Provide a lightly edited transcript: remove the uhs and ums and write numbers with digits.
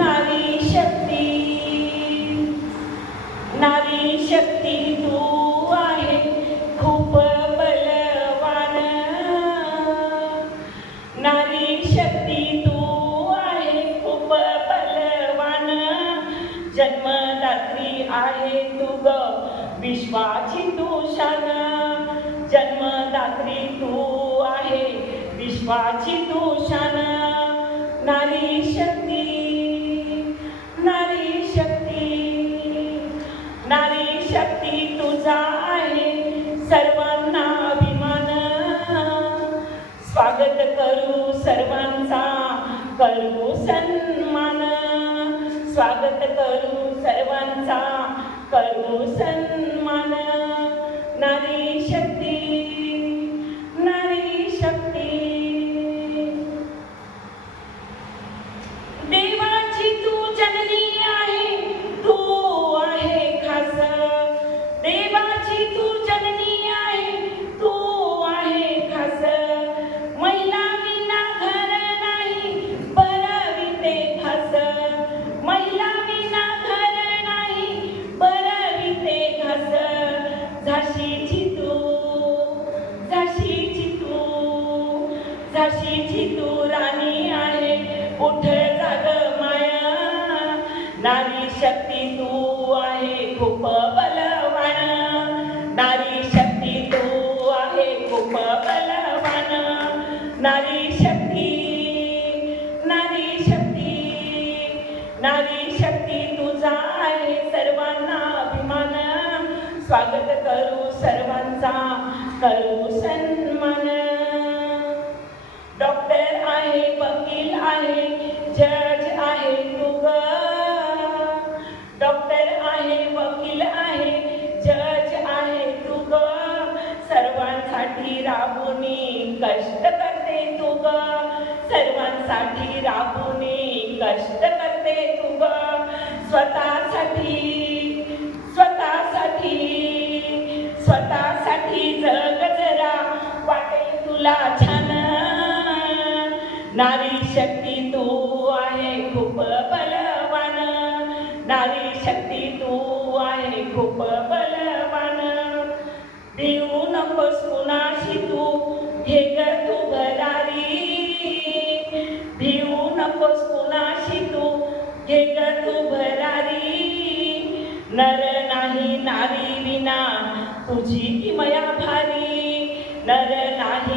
नारी शक्ती, नारी शक्ती तू आहे खूप बलवान. नारी शक्ती तू आहे खूप बलवान. जन्मदात्री आहे तू ग विश्वाची तू शान. जन्मदात्री तू आहे विश्वाची तू शान. नारी शक्ती, नारी शक्ती, नारी शक्ती तुझा आहे सर्वांना अभिमान. स्वागत करू सर्वांचा करू सन्मान. स्वागत करू सर्वांचा करू सन्मान. नारी शक्ती, नारी शक्ती. देवाची तू जननी आहे तू आहे खास. देवाची तू जननी आहे तू आहे खास. महिला विना घर नाही बरविते खास. महिला विना घर नाही बरविते खास. झाशीची तू, झाशीची तू, झाशीची तू राणी आहे उठ जाग माया. नारी शक्ती तू आहे खूप बलवान. नारी शक्ती तू आहे खूप बलवान. नारी शक्ती, नारी शक्ती, नारी शक्ती तुझा आहे सर्वांना अभिमान. स्वागत करू सर्वांचा करू सन्मान. डॉक्टर आहे वकील आहे जज आहे तू ग. डॉक्टर आहे वकील आहे जज आहे तू ग. सर्वांसाठी राबुनी कष्ट करते तू ग. सर्वांसाठी राबुनी कष्ट करते तू ग. स्वतःसाठी, स्वतःसाठी, स्वतःसाठी जग जरा वाटेल तुला छान. नारी शक्ती तू आहे खूप बलवान. नारी शक्ती तू आहे खूप बलवान. भिवू नकोस कुणाशी तू हे ग तू भरारी. भिवू नकोस कुणाशी तू हे ग तू भरारी. नर नाही नारी विना तुझी किमया भारी. नर नाही